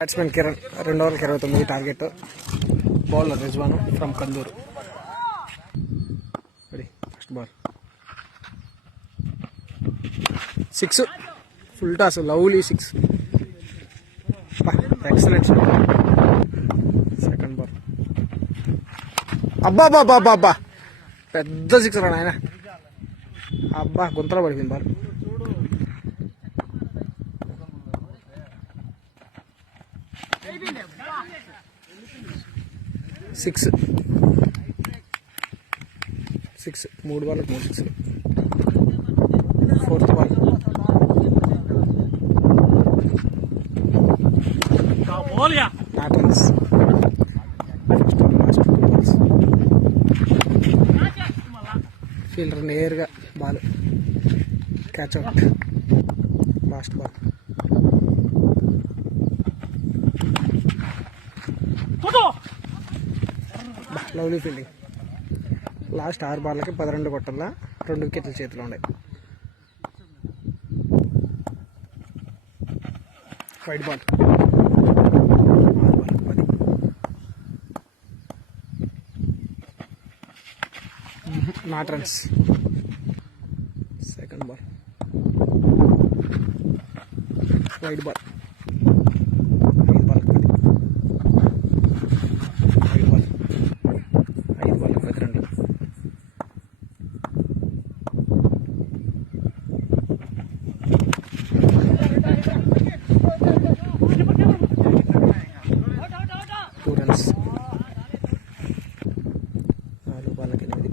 బ్యాట్స్మెన్ కిరణ్ 2 ఓవర్లకు 29 target. Bowler Rizwan ఫ్రమ్ కందూరు. First ball 6 full toss, lovely 6. Excellent shot. Second ball అబ్బా బాబా అబ్బా, పెద్ద 6 రా నాయన. అబ్బా గుంతలో పడిపోయింది బాల్. సిక్స్ 3 బాల్లకు 3 6. Fourth ball not runs. Fielder నేరుగా ball catch out. Last ball lovely fielding. Last 6 బాల్లకి 12 కొట్టాల, 2 వికెట్లు చేతిలో ఉన్నాయి. Wide ball 10. Not runs. Second ball wide ball 5 బాల్కి 10. వైడ్ బాల్ 5 బాల్కి 12. Two runs. 4 బాల్కి 8.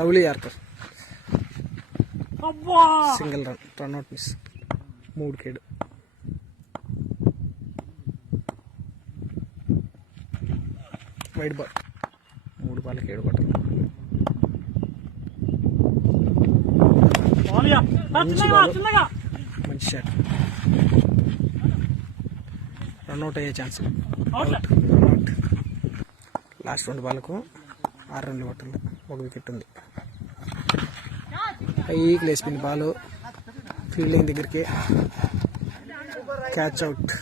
Lovely yorker. Single run out miss. 3 కేడు. వైడ్ బాల్ 3 బాల్కి 7 కొట్టాలి. మంచి షాట్. రన్అట్ అయ్యే ఛాన్స్. రన్అట్. లాస్ట్ 2 బాల్కు 6 రన్లు కొట్టాలి. 1 వికెట్ ఉంది. పైకి లేసిపోయింది బాల్ ఫీల్డింగ్ దగ్గరికి. Catch out.